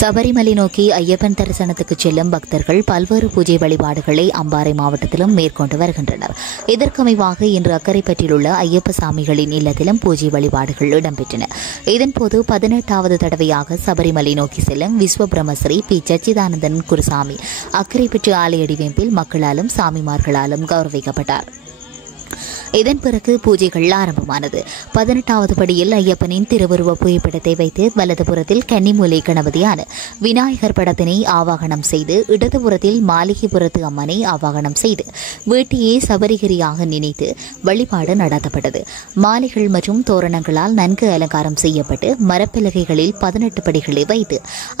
சபரிமலை நோக்கி ஐயப்பன் தரிசனத்துக்கு செல்லும் பக்தர்கள் பல்வேறு பூஜை வழிபாடுகளை அம்பாறை மாவட்டத்திலும் மேற்கொண்டு வருகின்றனர். இதற்கமைவாக இன்று அக்கரைப்பற்றில் உள்ள ஐயப்ப சாமிகளின் இல்லத்திலும் பூஜை வழிபாடுகள் இடம்பெற்றன. இதன்போது 18வது தடவையாக சபரிமலை நோக்கி செல்லும் விஸ்வபிரமஸ்ரீ பி சச்சிதானந்தன் குருசாமி அக்கரைப்பற்று ஆலய அடிவேம்பில் மக்களாலும் சாமிமார்களாலும் கௌரவிக்கப்பட்டார். இதன் பிறகு பூஜைகள் ஆரம்பமானது. 18வது படியில் ஐயப்பனின் திருவுருவ புகைப்படத்தை வைத்து வலதுபுறத்தில் கன்னிமூலை கணபதியான விநாயகர் படத்தினை ஆவாகனம் செய்து, இடதுபுறத்தில் மாளிகைபுரத்து அம்மனை ஆவாகனம் செய்து வீட்டையே சபரிகிரியாக நினைத்து வழிபாடு நடத்தப்பட்டது. மாலைகள் மற்றும் தோரணங்களால் நன்கு அலங்காரம் செய்யப்பட்டு மரப்பலகைகளில் 18 படிகளை வைத்து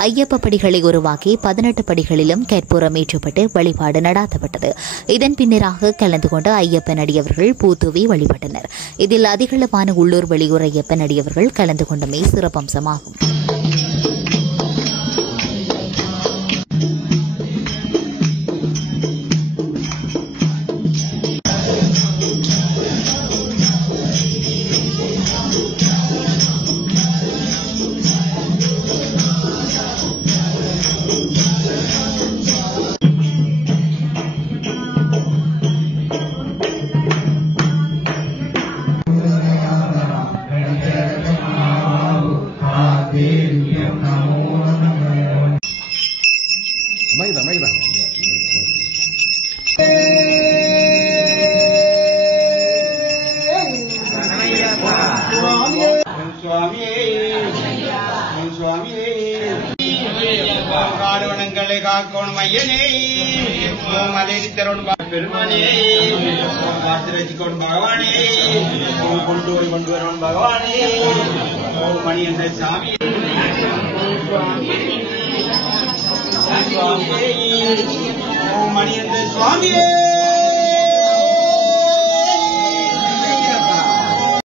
ஐயப்ப படிகளை உருவாக்கி 18 படிகளிலும் கற்பூரம் ஏற்றப்பட்டு வழிபாடு நடத்தப்பட்டது. இதன் பின்னராக கலந்து கொண்ட ஐயப்பன் அடியவர்கள் தூவி வழிபட்டனர். இதில் அதிகளவான உள்ளூர் வெளியூர் ஐயப்பன் அடியவர்கள் கலந்து கொண்டமை சிறப்பம்சமாகும். Swami